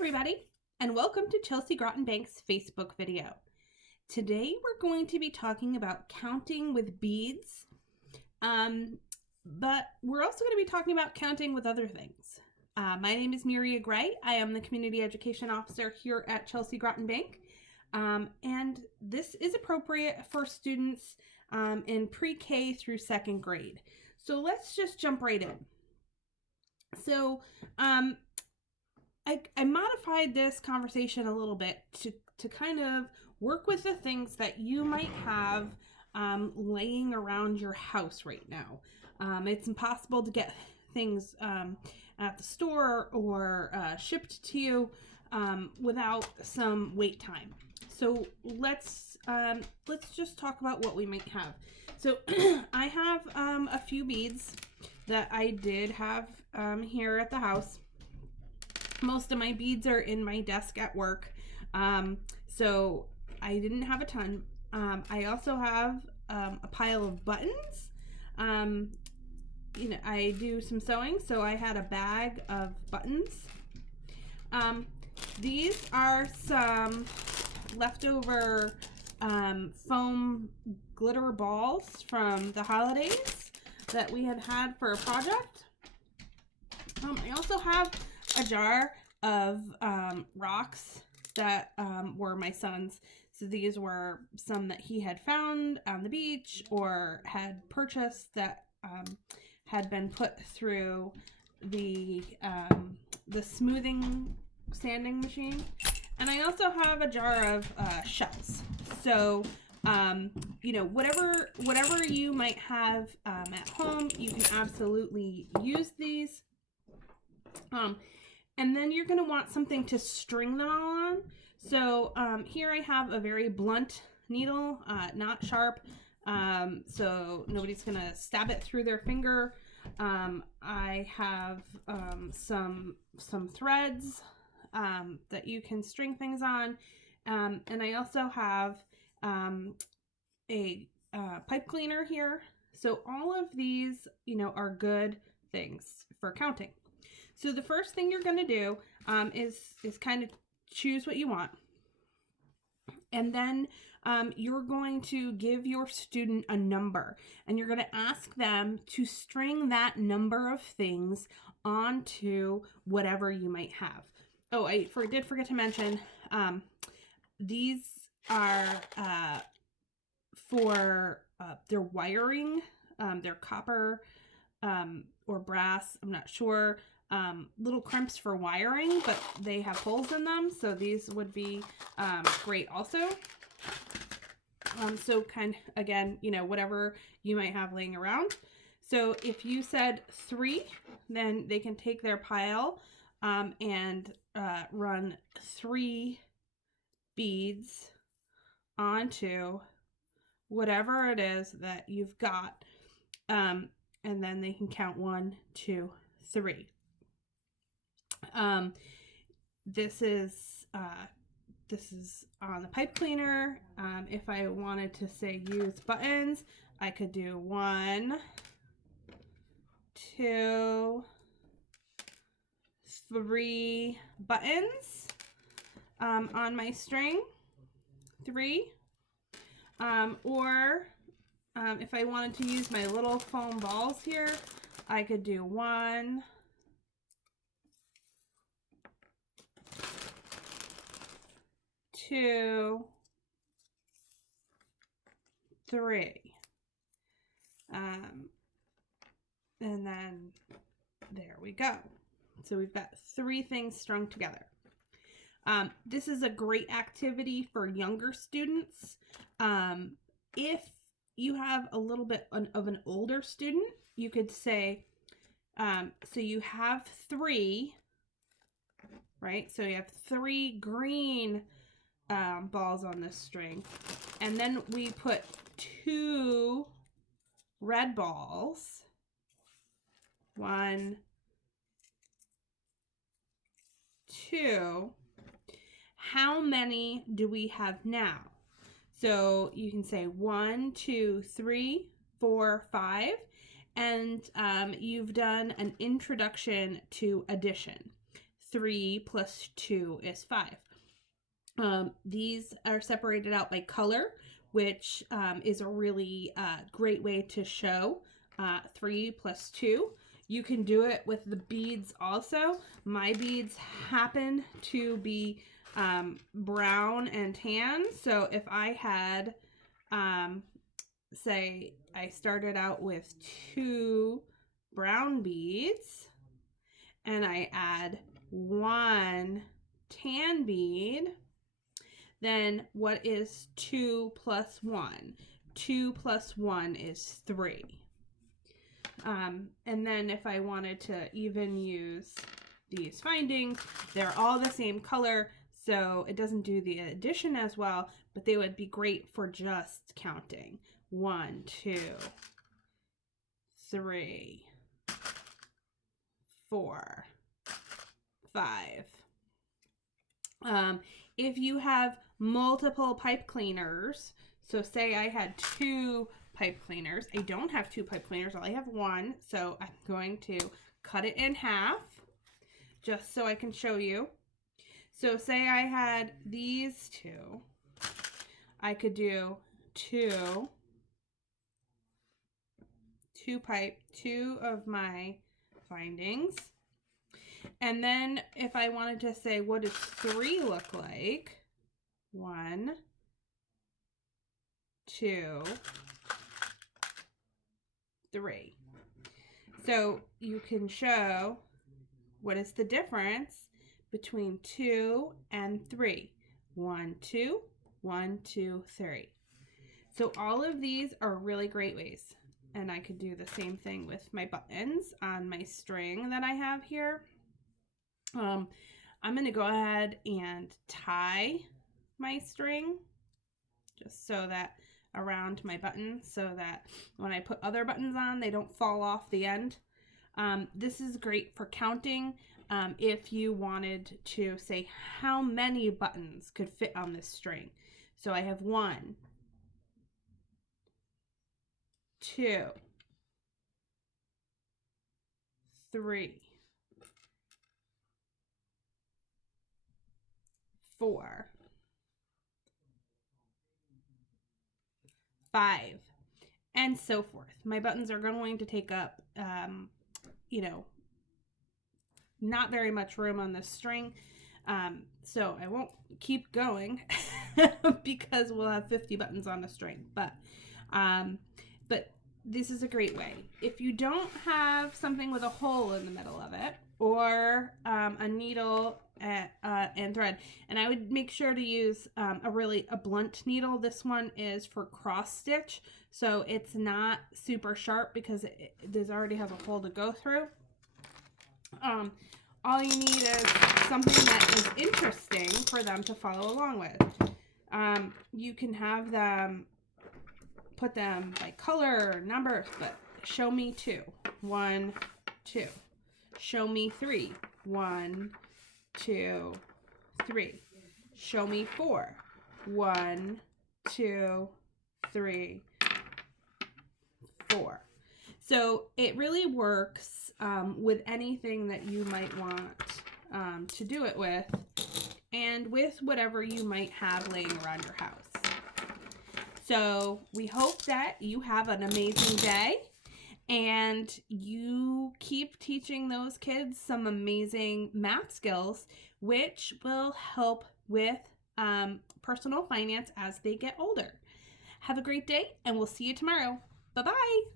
everybody, and welcome to Chelsea Grottenbank's Facebook video. Today we're going to be talking about counting with beads, but we're also going to be talking about counting with other things. My name is Miria Gray. I am the Community Education Officer here at Chelsea Grottenbank, and this is appropriate for students in pre-K through second grade. So let's just jump right in. So, I modified this conversation a little bit to kind of work with the things that you might have laying around your house right now. It's impossible to get things at the store or shipped to you without some wait time. So let's just talk about what we might have. So I have a few beads that I did have here at the house. Most of my beads are in my desk at work, so I didn't have a ton. I also have a pile of buttons. I do some sewing, so I had a bag of buttons. These are some leftover foam glitter balls from the holidays that we had for a project. I also have a jar of rocks that were my son's. So these were some that he had found on the beach or had purchased that had been put through the smoothing sanding machine. And I also have a jar of shells. So whatever you might have at home, you can absolutely use these. And then you're going to want something to string them all on. So here I have a very blunt needle, not sharp, so nobody's going to stab it through their finger. I have some threads that you can string things on, and I also have a pipe cleaner here. So all of these, are good things for counting. So the first thing you're going to do is kind of choose what you want. And then you're going to give your student a number. And you're going to ask them to string that number of things onto whatever you might have. Oh, I did forget to mention, these are for their wiring. They're copper or brass, I'm not sure. Little crimps for wiring, but they have holes in them, so these would be great also. So kind of, again, whatever you might have laying around. So if you said 3, then they can take their pile and run 3 beads onto whatever it is that you've got, and then they can count 1, 2, 3. This is on the pipe cleaner. If I wanted to say use buttons, I could do 1, 2, 3 buttons on my string. 3. Or if I wanted to use my little foam balls here, I could do 1, 2, 3. And then there we go. So we've got 3 things strung together. This is a great activity for younger students. If you have a little bit of an older student, you could say, so you have 3, right? So you have 3 green balls on this string, and then we put 2 red balls. 1, 2. How many do we have now? So you can say 1, 2, 3, 4, 5, and you've done an introduction to addition. 3 plus 2 is 5. These are separated out by color, which is a really great way to show 3 plus 2. You can do it with the beads also. My beads happen to be brown and tan. So if I had, say, I started out with 2 brown beads and I add 1 tan bead, then what is 2 plus 1? 2 plus 1 is 3. And then if I wanted to even use these findings, they're all the same color, so it doesn't do the addition as well, but they would be great for just counting. 1, 2, 3, 4, 5. If you have multiple pipe cleaners, so say I had 2 pipe cleaners. I don't have 2 pipe cleaners, I have 1, so I'm going to cut it in half just so I can show you. So say I had these 2, I could do 2 of my findings. And then if I wanted to say, what does 3 look like? 1, 2, 3. So you can show what is the difference between 2 and 3. 1, 2, 1, 2, 3. So all of these are really great ways. And I could do the same thing with my buttons on my string that I have here. I'm going to go ahead and tie my string just so that around my buttons, so that when I put other buttons on, they don't fall off the end. This is great for counting. If you wanted to say how many buttons could fit on this string. So I have 1, 2, 3, 4, 5, and so forth. My buttons are going to take up, not very much room on this string. So I won't keep going because we'll have 50 buttons on the string. But this is a great way. If you don't have something with a hole in the middle of it, or a needle and thread, and I would make sure to use a blunt needle. This one is for cross stitch, so it's not super sharp because it does already have a hole to go through. All you need is something that is interesting for them to follow along with. You can have them put them by color or numbers, but show me 2, 1, 2. Show me 3, 1, 2, 3. Show me 4, 1, 2, 3, 4. So it really works with anything that you might want to do it with, and with whatever you might have laying around your house. So we hope that you have an amazing day and you keep teaching those kids some amazing math skills, which will help with personal finance as they get older. Have a great day, and we'll see you tomorrow. Bye-bye.